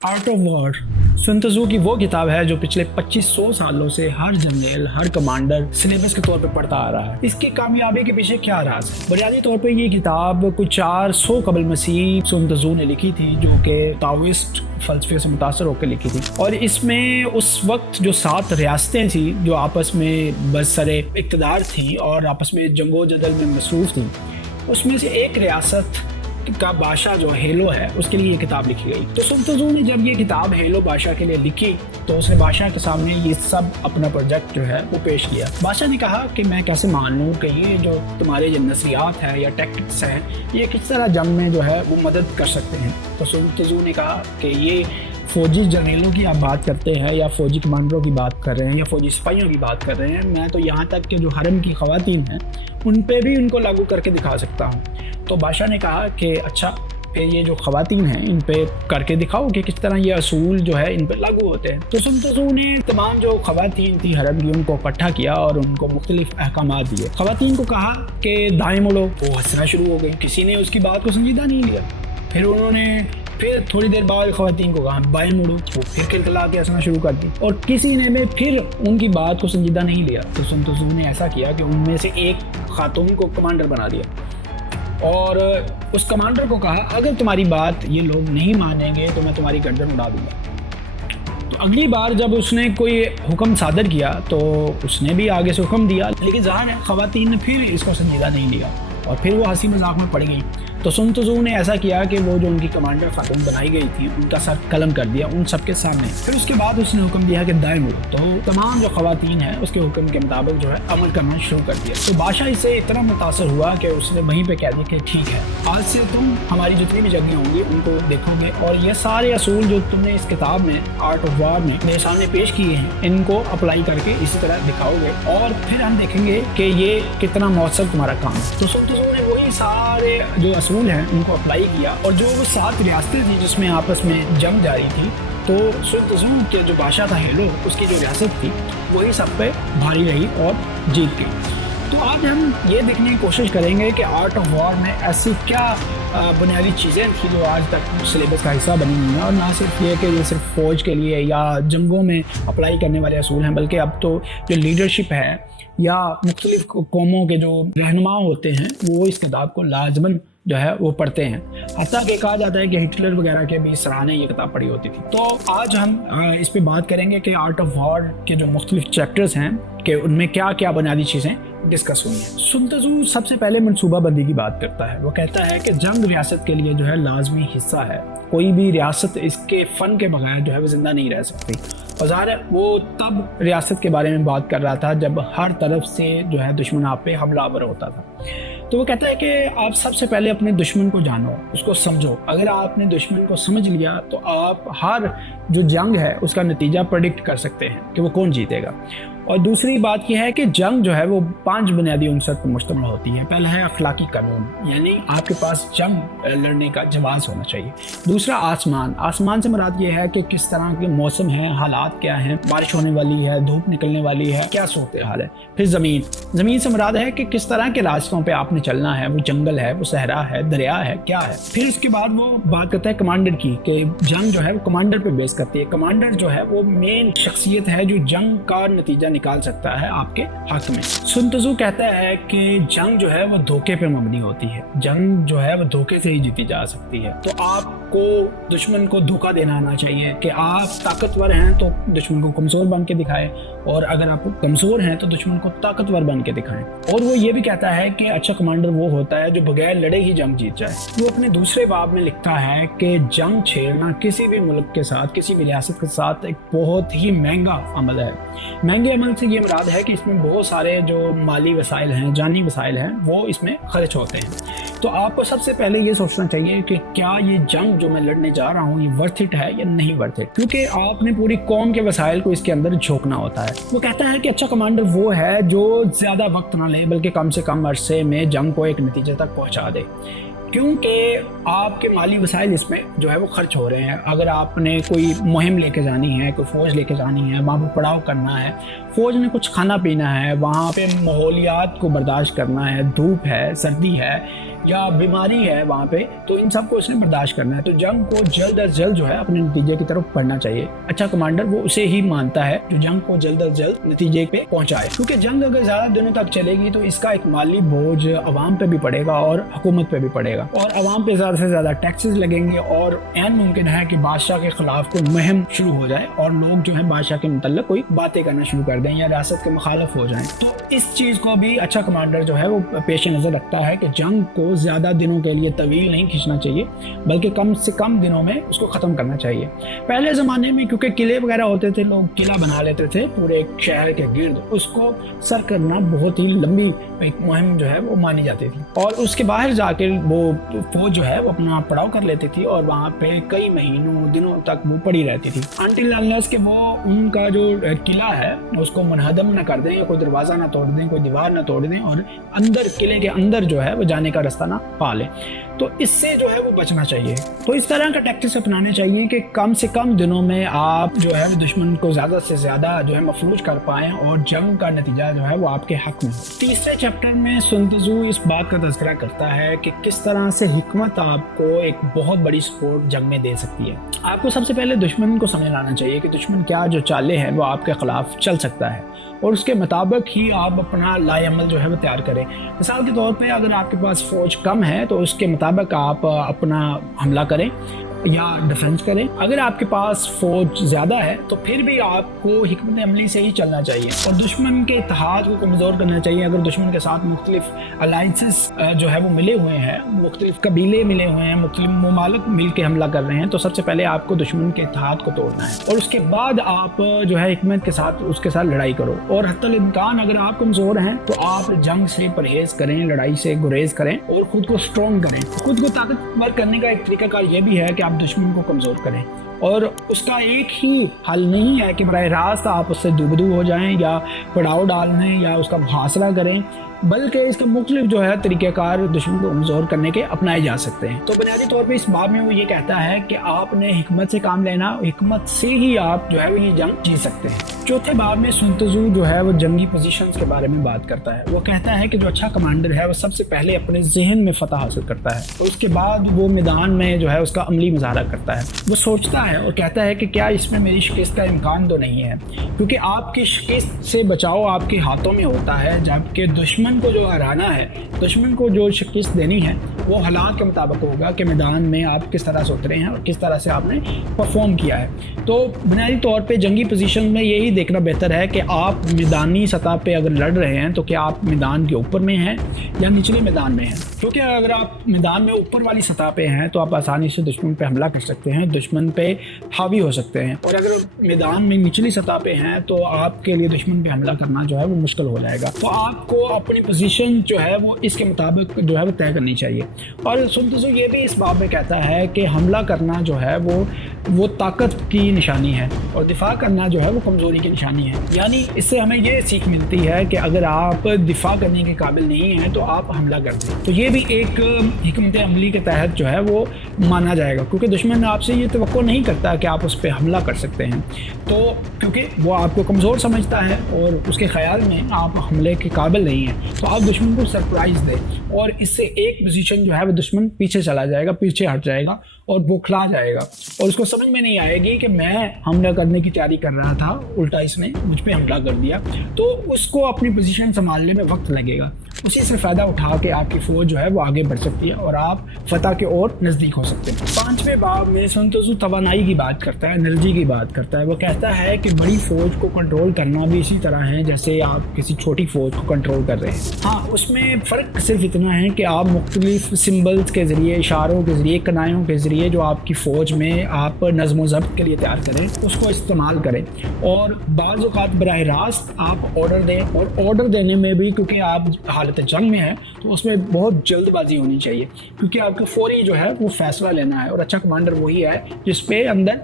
Art of war soon Tzu की वो किताब है जो पिछले 2500 सालों से हर जनरल, हर कमांडर सिलेबस के तौर पे पढ़ता आ रहा है। इसकी कामयाबी के पीछे क्या राज है? बुनियादी तौर पे ये किताब कुछ 400 कबल मसीह सुन त्सू ने लिखी थी, जो कि ताओइस्ट फलसफे से मुतासर होकर लिखी थी। और इसमें उस वक्त जो 7 रियासतें थी जो आपस में बरसरे इक़्तिदार थी और आपस में जंगो जदल में मसरूफ़ थी, उसमें से एक रियासत का बादशाह जो हेलो है उसके लिए ये किताब लिखी गई। तो सुन त्सू ने जब ये किताब हेलो बादशाह के लिए लिखी तो उसने बादशाह के सामने ये सब अपना प्रोजेक्ट जो है वो पेश किया। बादशाह ने कहा कि मैं कैसे मान लूँ कि ये जो तुम्हारे जो नज़रियात है या टैक्टिक्स हैं ये किस तरह जंग में जो है वो मदद कर सकते हैं। तो सुन त्सू ने कहा कि ये फ़ौजी जर्नलों की आप बात करते हैं या फ़ौजी कमांडरों की बात कर रहे हैं या फ़ौजी सिपाहियों की बात कर रहे हैं, मैं तो यहाँ तक कि जो हरम की ख़वातीन हैं उन पे भी उनको लागू करके दिखा सकता हूँ। तो बादशाह ने कहा कि अच्छा फिर ये जो ख़वातीन हैं इन पे करके दिखाओ कि किस तरह ये असूल जो है इन पे लागू होते हैं। तो सुन त्सू ने तमाम जो ख़वातीन थी हरम की उनको इकट्ठा किया और उनको मुख्तलिफ अहकामात दिए। ख़वातीन को कहा कि दाएँ मुड़ो, वो हंसना शुरू हो गई, किसी ने उसकी बात को संजीदा नहीं लिया। फिर उन्होंने फिर थोड़ी देर बाद ख़वातीन को कहा बाएं मुड़ो, वो फिर खिलखिला के हंसना शुरू कर दी और किसी ने भी फिर उनकी बात को संजीदा नहीं लिया। तो सुन त्सू ने ऐसा किया कि उनमें से एक खातून को कमांडर बना दिया और उस कमांडर को कहा अगर तुम्हारी बात ये लोग नहीं मानेंगे तो मैं तुम्हारी गर्दन उड़ा दूंगा। तो अगली बार जब उसने कोई हुक्म सादर किया तो उसने भी आगे से हुक्म दिया, लेकिन ज़ाहिर है ख़वातीन ने फिर इसको संजीदा नहीं लिया और फिर वो हंसी मजाक में पड़ गई। तो सुन त्सू ने ऐसा किया कि वो जो उनकी कमांडर खातून बनाई गई थी उनका सर कलम कर दिया उन सबके सामने। फिर उसके बाद उसने हुक्म दिया कि दाएं मुड़ो, तो तमाम जो ख़वातीन हैं उसके हुक्म के मुताबिक जो है अमल करना शुरू कर दिया। तो बादशाह इससे इतना मुतासर हुआ कि उसने वहीं पे कह दिया कि ठीक है, आज से तुम हमारी जितनी भी जगह होंगी उनको देखोगे और ये सारे असूल जो तुमने इस किताब में आर्ट ऑफ वॉर में मेरे सामने पेश किए हैं इनको अप्लाई करके इसी तरह दिखाओगे और फिर हम देखेंगे कि ये कितना मौसर तुम्हारा काम है। तो सुन त्सू ने वही सारे जो असूल हैं उनको अप्लाई किया और जो वो 7 रियासतें थी जिसमें आपस में जंग जारी थी, तो सुन त्सू के जो बादशाह था हेलो उसकी जो रियासत थी वही सब पे भारी रही और जीत गई। तो आज हम ये देखने की कोशिश करेंगे कि आर्ट ऑफ वॉर में ऐसी क्या बुनियादी चीज़ें थी जो आज तक सिलेबस का हिस्सा बनी हुई हैं और ना सिर्फ ये कि ये सिर्फ फ़ौज के लिए या जंगों में अप्लाई करने वाले असूल हैं, बल्कि अब तो जो लीडरशिप है या मुख्तलिफ कौमों के जो रहनुमा होते हैं वो इस किताब को लाजमन जो है वो पढ़ते हैं। हत्ता कि कहा जाता है कि हिटलर वगैरह के भी सराहने ये किताब पढ़ी होती थी। तो आज हम इस पे बात करेंगे कि आर्ट ऑफ वॉर के जो मुख्तलिफ चैप्टर्स हैं कि उनमें क्या क्या बुनियादी चीज़ें डिस्कस हुई हैं। सुन त्सू सबसे पहले मनसूबाबंदी की बात करता है। वो कहता है कि जंग रियासत के लिए जो है लाजमी हिस्सा है, कोई भी रियासत इसके फ़न के बगैर जो है वो ज़िंदा नहीं रह सकती। और ज़ाहिर है वो तब रियासत के बारे में बात कर रहा था जब हर तरफ से जो है दुश्मन आप पे हमलावर होता था। तो वो कहता है कि आप सबसे पहले अपने दुश्मन को जानो, उसको समझो। अगर आपने दुश्मन को समझ लिया तो आप हर जो जंग है उसका नतीजा प्रेडिक्ट कर सकते हैं कि वो कौन जीतेगा। और दूसरी बात यह है कि जंग जो है वो 5 बुनियादी उनसर पर मुश्तमिल होती है। पहला है अखलाकी कानून, यानी आपके पास जंग लड़ने का जवाज़ होना चाहिए। दूसरा आसमान, आसमान से मुराद ये है कि किस तरह के मौसम है, हालात क्या हैं, बारिश होने वाली है, धूप निकलने वाली है, क्या सूरत हाल है। फिर ज़मीन, ज़मीन से मुराद है कि किस तरह के रास्तों पर आपने चलना है, वो जंगल है, वो सहरा है, दरिया है, क्या है। फिर उसके बाद वो बात करता है कमांडर की, कि जंग जो है वो कमांडर पर बेस करती है। कमांडर जो है वो मेन शख्सियत है जो जंग का नतीजा निकाल सकता है आपके हक में। सुन त्सू कहता है कि जंग जो है वो धोखे पे मबनी होती है, जंग जो है वो धोखे से ही जीती जा सकती है। तो आपको दुश्मन को धोखा देना आना चाहिए कि आप ताकतवर हैं तो दुश्मन को कमजोर बन के दिखाएं और अगर आप कमजोर हैं तो दुश्मन को ताकतवर बन के दिखाएं। और वो ये भी कहता है कि अच्छा कमांडर वो होता है जो बगैर लड़े ही जंग जीत जाए। वो अपने दूसरे बाब में लिखता है कि जंग छेड़ना किसी भी मुल्क के साथ, किसी भी रियासत के साथ एक बहुत ही महंगा अमल है। महंगे अमल से ये मुराद है कि इसमें बहुत सारे जो माली वसाइल हैं, जानी वसाइल हैं, वो इसमें खर्च होते हैं। तो आपको सबसे पहले ये सोचना चाहिए कि क्या ये जंग जो मैं लड़ने जा रहा हूँ ये वर्थ इट है या नहीं वर्थ इट, क्योंकि आपने पूरी कौम के वसाइल को इसके अंदर झोंकना होता है। वो कहता है कि अच्छा कमांडर वो है जो ज़्यादा वक्त ना ले बल्कि कम से कम अरसे में जंग को एक नतीजे तक पहुँचा दे, क्योंकि आपके माली वसाइल इसमें जो है वो खर्च हो रहे हैं। अगर आपने कोई मुहिम लेके जानी है, कोई फ़ौज लेके जानी है, वहाँ पर पड़ाव करना है, फ़ौज ने कुछ खाना पीना है, वहाँ पे माहौलियात को बर्दाश्त करना है, धूप है, सर्दी है, या बीमारी है वहाँ पे, तो इन सबको उसने बर्दाश्त करना है। तो जंग को जल्द अज जल्द जो है अपने नतीजे की तरफ बढ़ना चाहिए। अच्छा कमांडर वो उसे ही मानता है जो जंग को जल्द अज जल्द नतीजे पे पहुंचाए, क्योंकि जंग अगर ज्यादा दिनों तक चलेगी तो इसका एक माली बोझ अवाम पे भी पड़ेगा और हुकूमत पे भी पड़ेगा, और अवाम पे ज्यादा से ज्यादा टैक्सेस लगेंगे, और ऐन मुमकिन है कि बादशाह के खिलाफ कोई मुहिम शुरू हो जाए और लोग जो है बादशाह के मुतल्लिक कोई बातें करना शुरू कर दें या रियासत के मुखालिफ हो जाएं। तो इस चीज को भी अच्छा कमांडर जो है वो पेश नजर रखता है कि जंग को ज्यादा दिनों के लिए तवील नहीं खींचना चाहिए, बल्कि कम से कम दिनों में उसको खत्म करना चाहिए। पहले जमाने में क्योंकि किले वगैरह होते थे, लोग किला बना लेते थे पूरे एक शहर के गिर्द, उसको सर करना बहुत ही लंबी एक मुहिम जो है वो मानी जाती थी, और उसके बाहर जाके वो फौज जो है वो अपना पड़ाव कर लेती थी और वहाँ पे कई महीनों दिनों तक वो पड़ी रहती थी, अनटिल अनलेस के वो उनका जो किला है उसको मुनहदम न कर दें, या कोई दरवाजा ना तोड़ दें, कोई दीवार ना तोड़ दें, और अंदर किले के अंदर जो है वो जाने का रास्ता ना पा लें। तो इससे जो है वो बचना चाहिए। तो इस तरह का टैक्टिक्स अपनाने चाहिए कि कम से कम दिनों में आप जो है दुश्मन को ज़्यादा से ज़्यादा जो है मफलूज कर पाएँ और जंग का नतीजा जो है वो आपके हक में हो। तीसरे चैप्टर में सुन त्ज़ू इस बात का तज़किरा करता है कि किस तरह से हिकमत आपको एक बहुत बड़ी सपोर्ट जंग में दे सकती है। आपको सबसे पहले दुश्मन को समझ लाना चाहिए कि दुश्मन क्या जो चाले हैं वो आपके खिलाफ चल सकता है, और उसके मुताबिक ही आप अपना लाएअमल जो है वो तैयार करें। मिसाल के तौर पे अगर आपके पास फ़ौज कम है तो उसके मुताबिक आप अपना हमला करें या डिफेंस करें। अगर आपके पास फौज ज़्यादा है तो फिर भी आपको हिकमत अमली से ही चलना चाहिए और दुश्मन के इत्तेहाद को कमज़ोर करना चाहिए। अगर दुश्मन के साथ मुख्तलिफ अलाइंसेस जो है वो मिले हुए हैं, मुख्तलिफ कबीले मिले हुए हैं, मुख्तलिफ ममालिक मिल के हमला कर रहे हैं, तो सबसे पहले आपको दुश्मन के इत्तेहाद को तोड़ना है और उसके बाद आप जो है हिकमत के साथ उसके साथ लड़ाई करो। और हत्तल इम्कान अगर आप कमज़ोर हैं तो आप जंग से परहेज़ करें, लड़ाई से गुरेज करें और ख़ुद को स्ट्रॉन्ग करें। खुद को ताकतवर करने का एक तरीकाकार ये भी है कि दुश्मन को कमज़ोर करें, और उसका एक ही हल नहीं है कि बराह रास्त आप उससे दूबदू हो जाएं या पड़ाव डाल दें या उसका मुहासरा करें, बल्कि इसके मुख्तलिफ जो है तरीक़ेकार दुश्मन को कमज़ोर करने के अपनाए जा सकते हैं। तो बुनियादी तौर पे इस बाब में वो ये कहता है कि आपने हिकमत से काम लेना, हिकमत से ही आप जो है वो ये जंग जीत सकते हैं। चौथे बाब में सुन त्ज़ू जो है वो जंगी पोजीशंस के बारे में बात करता है। वो कहता है कि जो अच्छा कमांडर है वो सबसे पहले अपने जहन में फतह हासिल करता है और उसके बाद वो मैदान में जो है उसका अमली मुजाहरा करता है। वो सोचता है और कहता है कि क्या इसमें मेरी शिकस्त का इम्कान तो नहीं है, क्योंकि आपकी शिकस्त से बचाव आपके हाथों में होता है, जबकि दुश्मन को जो हराना है, दुश्मन को जो शिकस्त देनी है वो हालात के मुताबिक होगा कि मैदान में आप किस तरह से उतरे हैं और किस तरह से आपने परफॉर्म किया है। तो बुनियादी तौर पे जंगी पोजीशन में यही देखना बेहतर है कि आप मैदानी सतह पे अगर लड़ रहे हैं तो क्या आप मैदान के ऊपर में हैं या निचले मैदान में हैं, क्योंकि अगर आप मैदान में ऊपर वाली सतह पे हैं तो आप आसानी से दुश्मन पे हमला कर सकते हैं, दुश्मन पे हावी हो सकते हैं, और अगर मैदान में निचली सतह पे हैं तो आपके लिए दुश्मन पे हमला करना जो है वो मुश्किल हो जाएगा। तो आपको अपनी पोजीशन जो है वो इसके मुताबिक जो है वो तय करनी चाहिए। और सुन त्ज़ू ये भी इस बाब में कहता है कि हमला करना जो है वो ताकत की निशानी है और दिफा करना जो है वो कमज़ोरी की निशानी है। यानी इससे हमें ये सीख मिलती है कि अगर आप दिफा करने के काबिल नहीं हैं तो आप हमला कर दें। तो ये भी एक हिकमत अमली के तहत जो है वो माना जाएगा, क्योंकि दुश्मन आपसे ये तवक्को नहीं करता कि आप उस पर हमला कर सकते हैं, तो क्योंकि वो आपको कमज़ोर समझता है और उसके ख्याल में आप हमले के काबिल नहीं हैं, तो आप दुश्मन को सरप्राइज़ दें और इससे एक पोजीशन जो है वो दुश्मन पीछे चला जाएगा, पीछे हट जाएगा और बौखला जाएगा और उसको समझ में नहीं आएगी कि मैं हमला करने की तैयारी कर रहा था, उल्टा इसने मुझ पे हमला कर दिया। तो उसको अपनी पोजीशन संभालने में वक्त लगेगा। उसी से फ़ायदा उठा के आपकी फ़ौज जो है वो आगे बढ़ सकती है और आप फतह के और नज़दीक हो सकते हैं। पांचवें बाब में सुन त्ज़ू तवानाई की बात करता है, एनर्जी की बात करता है। वो कहता है कि बड़ी फ़ौज को कंट्रोल करना भी इसी तरह है जैसे आप किसी छोटी फ़ौज को कंट्रोल कर रहे हैं। हाँ, उसमें फ़र्क सिर्फ इतना है कि आप मुख्तलिफ सिम्बल्स के ज़रिए, इशारों के ज़रिए, कनायों के ज़रिए जो आपकी फ़ौज में आप नज़्म ज़ब्त के लिए तैयार करें उसको इस्तेमाल करें, और बाज़ औक़ात बराह रास्त आप ऑर्डर दें, और ऑर्डर देने में भी क्योंकि आप हालत जंग में है तो उसमें बहुत जल्दबाजी होनी चाहिए, क्योंकि आपको फौरी जो है वो फैसला लेना है और अच्छा कमांडर वही है जिस पे अंदर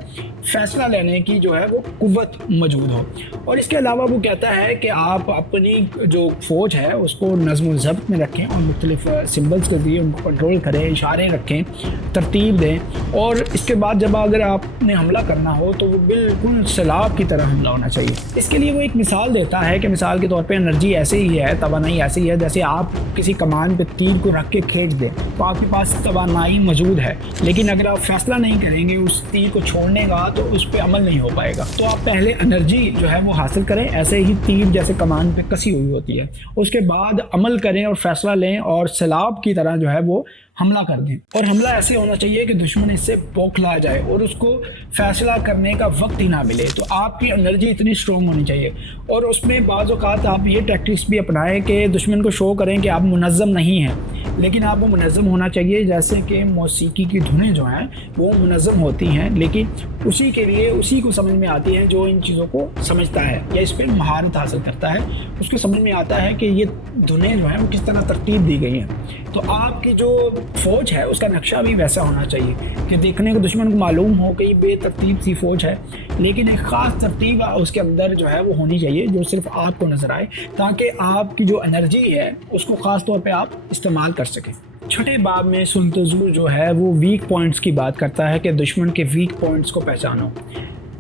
फैसला लेने की जो है वो कुव्वत मौजूद हो। और इसके अलावा वो कहता है कि आप अपनी जो फ़ौज है उसको नज़्म व ज़ब्त में रखें और मुख्तलिफ सिम्बल्स के ज़रिए उनको कंट्रोल करें, इशारे रखें, तरतीब दें। और इसके बाद जब अगर आपने हमला करना हो तो वो बिल्कुल सैलाब की तरह हमला होना चाहिए। इसके लिए वो एक मिसाल देता है कि मिसाल के तौर पे एनर्जी ऐसे ही है, तवानाई ऐसे ही है जैसे आप किसी कमान पे तीर को रख के खींच दें तो आपके पास तवानाई मौजूद है, लेकिन अगर आप फैसला नहीं करेंगे उस तीर को छोड़ने का तो उस पर अमल नहीं हो पाएगा। तो आप पहले एनर्जी जो है वो हासिल करें, ऐसे ही तीर जैसे कमान पे कसी हुई होती है, उसके बाद अमल करें और फैसला लें और सैलाब की तरह जो है वो हमला कर दें। और हमला ऐसे होना चाहिए कि दुश्मन इससे बौखला जाए और उसको फैसला करने का वक्त ही ना मिले। तो आपकी एनर्जी इतनी स्ट्रॉन्ग होनी चाहिए। और उसमें बाज़ औक़ात आप ये टैक्टिक्स भी अपनाएं कि दुश्मन को शो करें कि आप मुनज़्ज़म नहीं हैं, लेकिन आपको मुनज़्ज़म होना चाहिए। जैसे कि मौसीकी की धुनें जो हैं वो मुनज़्ज़म होती हैं, लेकिन उसी के लिए उसी को समझ में आती हैं जो इन चीज़ों को समझता है या इस पर महारत हासिल करता है, उसको समझ में आता है कि ये धुनें जो हैं वो किस तरह तरतीब दी गई हैं। तो आपकी जो फ़ौज है उसका नक्शा भी वैसा होना चाहिए कि देखने को दुश्मन को मालूम हो कि ये बेतरतीब सी फ़ौज है, लेकिन एक ख़ास तरतीब उसके अंदर जो है वो होनी चाहिए जो सिर्फ आपको नज़र आए, ताकि आपकी जो एनर्जी है उसको ख़ास तौर पे आप इस्तेमाल कर सकें। छठे बाब में सुन तज़ू जो है वो वीक पॉइंट्स की बात करता है कि दुश्मन के वीक पॉइंट्स को पहचानो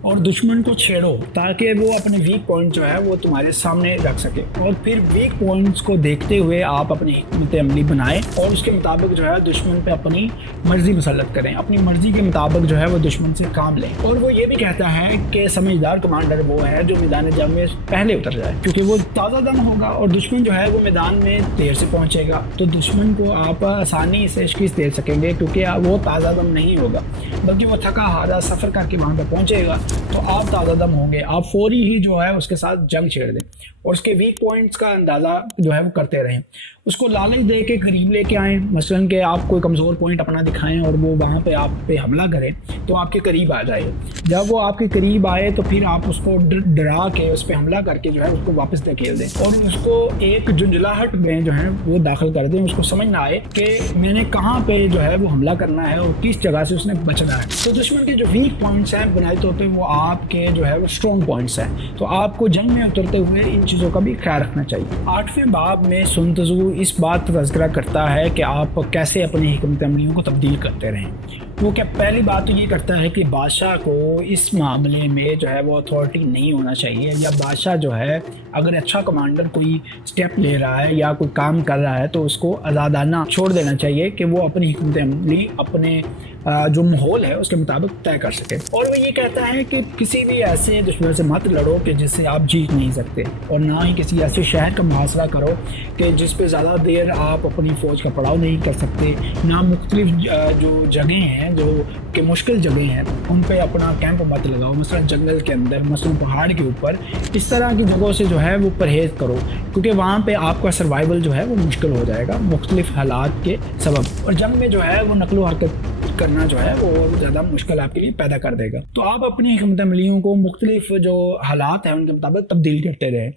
और दुश्मन को छेड़ो ताकि वो अपने वीक पॉइंट जो है वो तुम्हारे सामने रख सके। और फिर वीक पॉइंट्स को देखते हुए आप अपनी हिकमत अमली बनाएं और उसके मुताबिक जो है दुश्मन पे अपनी मर्जी मुसल्लत करें, अपनी मर्जी के मुताबिक जो है वो दुश्मन से काम लें। और वो ये भी कहता है कि समझदार कमांडर वो है जो मैदान जंग में पहले उतर जाए, क्योंकि वो ताज़ा दम होगा और दुश्मन जो है वो मैदान में देर से पहुँचेगा। तो दुश्मन को आप आसानी से शिकस्त दे सकेंगे क्योंकि वो ताज़ा दम नहीं होगा, बल्कि वो थका हारा सफ़र करके वहाँ पर पहुँचेगा। तो आप ताज़ा दम होंगे, आप फौरी ही जो है उसके साथ जंग छेड़ दें और उसके वीक पॉइंट्स का अंदाज़ा जो है वो करते रहें। उसको लालच दे के करीब लेके आएँ, मसलन कि आप कोई कमज़ोर पॉइंट अपना दिखाएं और वो वहाँ पे आप पे हमला करें तो आपके करीब आ जाए। जब वो आपके करीब आए तो फिर आप उसको डरा के उस पर हमला करके जो है उसको वापस धकेल दें और उसको एक झुंझलाहट में जो है वो दाखिल कर दें। उसको समझ ना आए कि मैंने कहाँ पे जो है वो हमला करना है और किस जगह से उसने बचना है। तो दुश्मन के जो वीक पॉइंट्स हैं बुनियादी तौर पर वो आपके जो है वो स्ट्रॉन्ग पॉइंट्स हैं। तो आपको जंग में उतरते हुए इन चीज़ों का भी ख्याल रखना चाहिए। 8वें बाब में सुन तज़ू इस बात का तज़किरा करता है कि आप कैसे अपनी हिकमत अमलियों को तब्दील करते रहें। वो क्या पहली बात तो ये करता है कि बादशाह को इस मामले में जो है वो अथॉरिटी नहीं होना चाहिए, या बादशाह जो है अगर अच्छा कमांडर कोई स्टेप ले रहा है या कोई काम कर रहा है तो उसको आज़ादाना छोड़ देना चाहिए कि वो अपनी हिकमत अमली अपने जो माहौल है उसके मुताबिक तय कर सके। और वो ये कहता है कि किसी भी ऐसे दुश्मन से मत लड़ो कि जिससे आप जीत नहीं सकते, और ना ही किसी ऐसे शहर का मुहासरा करो कि जिस पे ज़्यादा देर आप अपनी फ़ौज का पड़ाव नहीं कर सकते। ना मुख्तलिफ जो जगह हैं जो कि मुश्किल जगह हैं उन पे अपना कैंप मत लगाओ, मसलन जंगल के अंदर, मसलन पहाड़ के ऊपर। इस तरह की जगहों से जो है वो परहेज़ करो क्योंकि वहाँ पे आपका सर्वाइवल जो है वो मुश्किल हो जाएगा मुख्तलिफ हालात के सबब। और जंग में जो है वो नकलो हरकत करना जो है वो ज़्यादा मुश्किल आपके लिए पैदा कर देगा। तो आप अपनी हिकमत अमलियों को मुख्तलिफ जो हालात हैं उनके मुताबिक तब्दील करते रहें।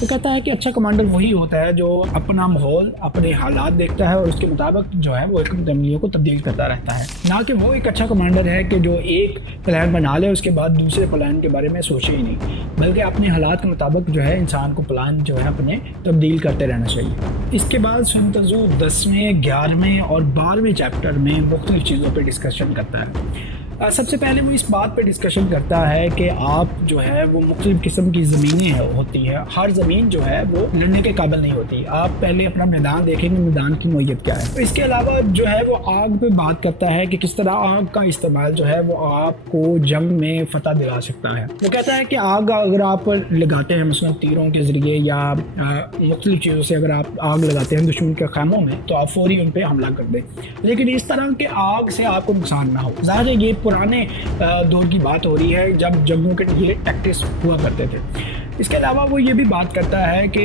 वो कहता है कि अच्छा कमांडर वही होता है जो अपना माहौल, अपने हालात देखता है और उसके मुताबिक जो है वो हिकमत अमलियों को तब्दील करता रहता है। ना कि वो एक अच्छा कमांडर है कि जो एक प्लान बना ले उसके बाद दूसरे प्लान के बारे में सोचे ही नहीं, बल्कि अपने हालात के मुताबिक जो है इंसान को प्लान जो है अपने तब्दील करते रहना चाहिए। इसके बाद सुन तज़ू 10वें, 11वें और 12वें चैप्टर में मुख्तलिफ चीज़ों पर डिस्कशन करता है। सबसे पहले वो इस बात पे डिस्कशन करता है कि आप जो है वो मुख्तलिफ किस्म की ज़मीनें होती है, हर ज़मीन जो है वो लड़ने के काबिल नहीं होती। आप पहले अपना मैदान देखेंगे मैदान की नोयत क्या है। इसके अलावा जो है वो आग पे बात करता है कि किस तरह आग का इस्तेमाल जो है वो आपको जंग में फतह दिला सकता है। वो कहता है कि आग अगर आप लगाते हैं मसलन तीरों के ज़रिए या मुख्तलिफ चीज़ों से अगर आप आग लगाते हैं दुश्मन के खैमों में तो आप फौरी उन पर हमला कर दें, लेकिन इस तरह के आग से आपको नुकसान ना हो। ज़ाहिर है ये पुराने दौर की बात हो रही है जब जंगों के ये टैक्टिक्स हुआ करते थे। इसके अलावा वो ये भी बात करता है कि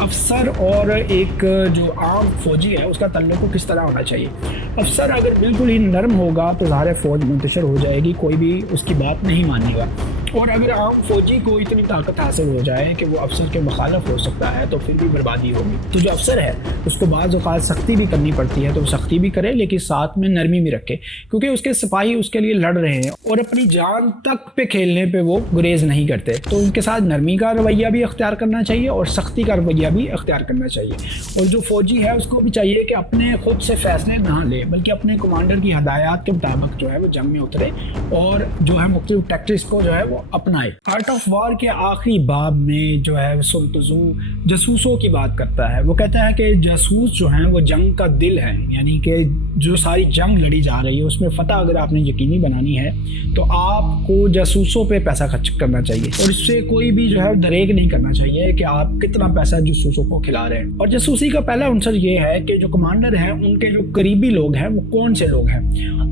अफसर और एक जो आम फौजी है उसका तल्लुक किस तरह होना चाहिए। अफसर अगर बिल्कुल ही नरम होगा तो ज़ाहिर फ़ौज मुंतशर हो जाएगी, कोई भी उसकी बात नहीं मानेगा। اور اگر عام فوجی کو اتنی طاقت حاصل ہو جائے کہ وہ افسر کے مخالف ہو سکتا ہے تو پھر بھی بربادی ہوگی. تو جو افسر ہے اس کو بعض اوقات سختی بھی کرنی پڑتی ہے تو وہ سختی بھی کرے لیکن ساتھ میں نرمی بھی رکھے, کیونکہ اس کے سپاہی اس کے لیے لڑ رہے ہیں اور اپنی جان تک پہ کھیلنے پہ وہ گریز نہیں کرتے. تو ان کے ساتھ نرمی کا رویہ بھی اختیار کرنا چاہیے اور سختی کا رویہ بھی اختیار کرنا چاہیے. اور جو فوجی ہے اس کو بھی چاہیے کہ اپنے خود سے فیصلے نہ لے بلکہ اپنے کمانڈر کی ہدایات کے مطابق جو ہے وہ جنگ میں اترے اور جو ہے مختلف ٹیکٹکس کو جو ہے وہ اپنائے. آرٹ آف وار کے آخری باب میں جو ہے سن تزو جاسوسوں کی بات کرتا ہے. وہ کہتا ہے کہ جاسوس جو ہیں وہ جنگ کا دل ہے, یعنی کہ جو ساری جنگ لڑی جا رہی ہے اس میں فتح اگر آپ نے یقینی بنانی ہے تو آپ کو جاسوسوں پہ پیسہ خرچ کرنا چاہیے اور اس سے کوئی بھی جو ہے دریغ نہیں کرنا چاہیے کہ آپ کتنا پیسہ جاسوسوں کو کھلا رہے ہیں. اور جاسوسی کا پہلا عنصر یہ ہے کہ جو کمانڈر ہیں ان کے جو قریبی لوگ ہیں وہ کون سے لوگ ہیں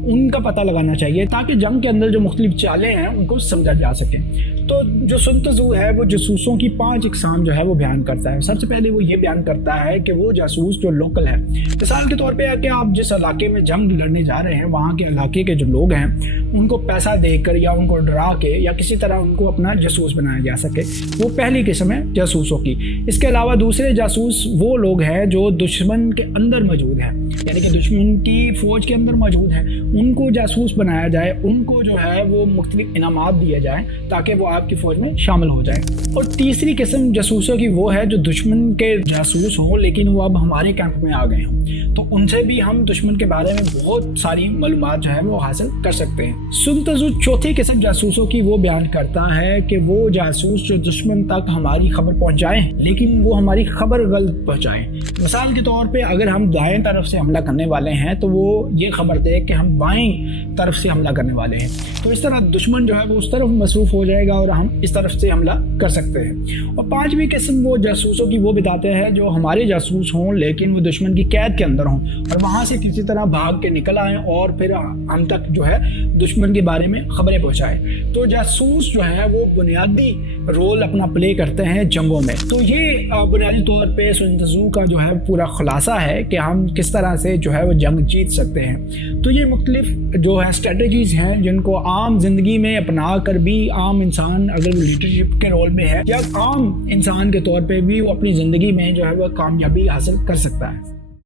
ان کا پتہ لگانا چاہیے تاکہ جنگ کے اندر جو مختلف چالیں ہیں ان کو سمجھا جا سکیں. تو جو سن تزو ہے وہ جاسوسوں کی 5 اقسام جو ہے وہ بیان کرتا ہے. سب سے پہلے وہ یہ بیان کرتا ہے کہ وہ جاسوس جو لوکل ہے, مثال کے طور پہ ہے کہ آپ جس علاقے میں جنگ لڑنے جا رہے ہیں وہاں کے علاقے کے جو لوگ ہیں ان کو پیسہ دے کر یا ان کو ڈرا کے یا کسی طرح ان کو اپنا جاسوس بنایا جا سکے, وہ پہلی قسم ہے جاسوسوں کی. اس کے علاوہ دوسرے جاسوس وہ لوگ ہیں جو دشمن کے اندر موجود ہیں, یعنی کہ دشمن کی فوج کے اندر موجود ہیں, ان کو جاسوس بنایا جائے, ان کو جو ہے وہ مختلف انعامات دیے جائیں تاکہ وہ آپ کی فوج میں شامل ہو جائیں. اور تیسری قسم جاسوسوں کی وہ ہے جو دشمن کے جاسوس ہوں لیکن وہ اب ہمارے کیمپ میں آ گئے ہوں, تو ان سے بھی ہم دشمن کے بارے میں بہت ساری معلومات جو ہے وہ حاصل کر سکتے ہیں. سن تزو چوتھی قسم جاسوسوں کی وہ بیان کرتا ہے کہ وہ جاسوس جو دشمن تک ہماری خبر پہنچائیں لیکن وہ ہماری خبر غلط پہنچائیں. مثال کے طور پہ اگر ہم دائیں طرف سے حملہ کرنے والے ہیں تو وہ یہ خبر دے کہ ہم بائیں طرف سے حملہ کرنے والے ہیں, تو اس طرح دشمن جو ہے وہ اس طرف مصروف ہو جائے گا اور ہم اس طرف سے حملہ کر سکتے ہیں. اور پانچویں قسم وہ جاسوسوں کی وہ بتاتے ہیں جو ہمارے جاسوس ہوں لیکن وہ دشمن کی قید کے اندر ہوں اور وہاں سے کسی طرح بھاگ کے نکل آئیں اور پھر ہم تک جو ہے دشمن کے بارے میں خبریں پہنچائیں. تو جاسوس جو ہے وہ بنیادی رول اپنا پلے کرتے ہیں جنگوں میں. تو یہ بنیادی طور پہ سن تزو کا جو ہے پورا خلاصہ ہے کہ ہم کس طرح سے جو ہے وہ جنگ جیت سکتے ہیں. تو یہ مختلف جو ہے اسٹریٹجیز ہیں جن کو عام زندگی میں اپنا کر بھی عام انسان اگر لیڈرشپ کے رول میں ہے یا عام انسان کے طور پہ بھی وہ اپنی زندگی میں جو ہے وہ کامیابی حاصل کر سکتا ہے.